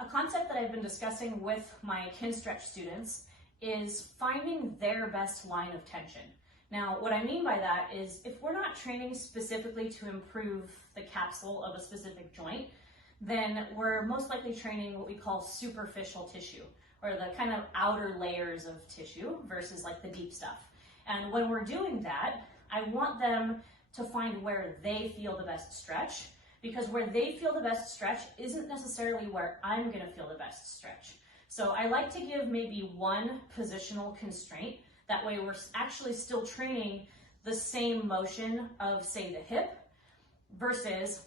A concept that I've been discussing with my Kinstretch students is finding their best line of tension. Now, what I mean by that is if we're not training specifically to improve the capsule of a specific joint, then we're most likely training what we call superficial tissue, or the kind of outer layers of tissue versus like the deep stuff. And when we're doing that, I want them to find where they feel the best stretch, because where they feel the best stretch isn't necessarily where I'm gonna feel the best stretch. So I like to give maybe one positional constraint. That way we're actually still training the same motion of, say, the hip, versus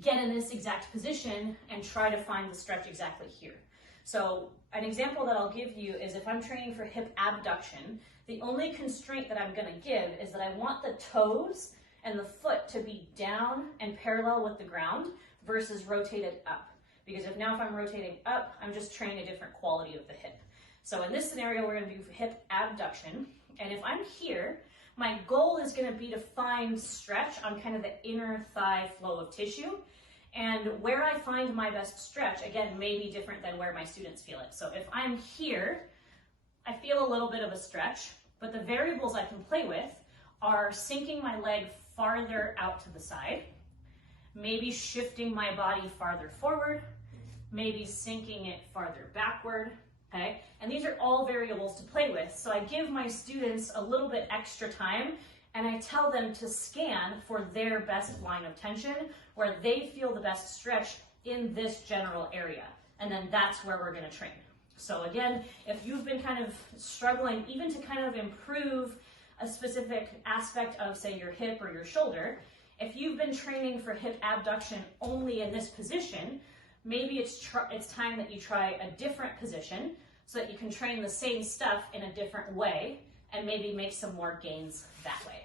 get in this exact position and try to find the stretch exactly here. So an example that I'll give you is if I'm training for hip abduction, the only constraint that I'm gonna give is that I want the toes and the foot to be down and parallel with the ground versus rotated up. Because if I'm rotating up, I'm just training a different quality of the hip. So in this scenario, we're gonna do hip abduction. And if I'm here, my goal is gonna be to find stretch on kind of the inner thigh flow of tissue. And where I find my best stretch, again, may be different than where my students feel it. So if I'm here, I feel a little bit of a stretch, but the variables I can play with are sinking my leg farther out to the side, maybe shifting my body farther forward, maybe sinking it farther backward, okay? And these are all variables to play with. So I give my students a little bit extra time and I tell them to scan for their best line of tension, where they feel the best stretch in this general area. And then that's where we're gonna train. So again, if you've been kind of struggling even to kind of improve a specific aspect of, say, your hip or your shoulder, if you've been training for hip abduction only in this position, maybe it's time that you try a different position so that you can train the same stuff in a different way and maybe make some more gains that way.